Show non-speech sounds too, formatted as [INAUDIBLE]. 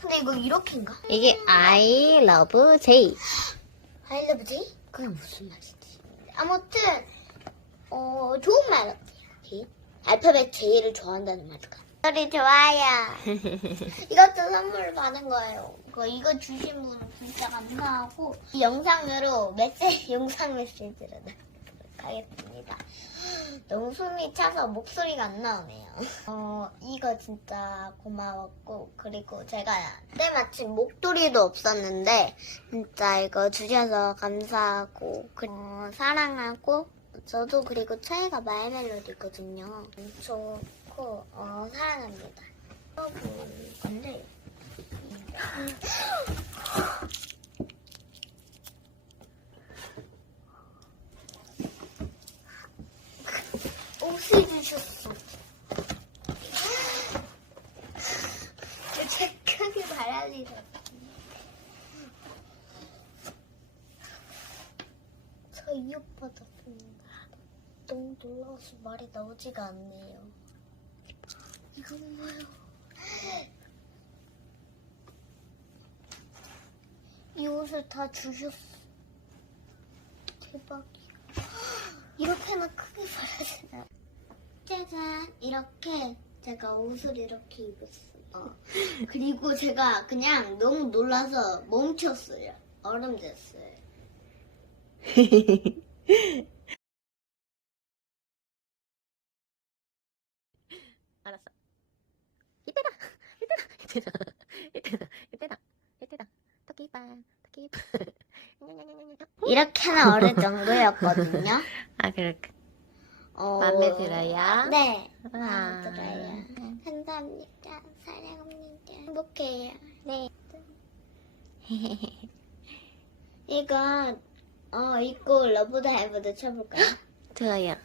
근데 이거 이렇게인가? 이게 I love J. I love J? 그게 무슨 말이지? 아무튼, 어, 좋은 말 같아요. J? 알파벳 J를 좋아한다는 말일까? 소리 좋아요. [LAUGHS] 이것도 선물 받은 거예요. 이거, 이거 주신 분 진짜 감사하고, 이 영상으로 메시지, [LAUGHS] 영상 메시지를 하겠습니다. 너무 숨이 차서 목소리가 안 나오네요. 어, 이거 진짜 고마웠고, 그리고 제가 때 마침 목도리도 없었는데, 진짜 이거 주셔서 감사하고, 그- 어, 사랑하고, 저도 그리고 최애가 마이멜로디거든요. 좋고, 어, 사랑합니다. 뭐, 근데, 주셨어. 착하게 바라리셨어. 저이 오빠 덕분에 너무 놀라워서 말이 나오지가 않네요. 이건 뭐예요? 이 옷을 다 주셨어. 대박이야. 이렇게나 크게 바라지나. 짜잔 이렇게 제가 옷을 이렇게 입었어요. 그리고 제가 그냥 너무 놀라서 멈췄어요. 얼음 됐어요. [LAUGHS] 알았어. 이때다. 이때다. 이때다. [LAUGHS] 이때다. 이때다. 이때다. 토끼빵. 토끼빵. [LAUGHS] 이렇게 하나 어릴 정도였거든요. 아 그렇게. 어, 마음에 들어요? 네. 아. 마음에 들어요. 감사합니다. 사랑합니다. 행복해요. 네. [LAUGHS] 이거 어 입고 러브다 해보다 쳐볼까요? [LAUGHS] 좋아요.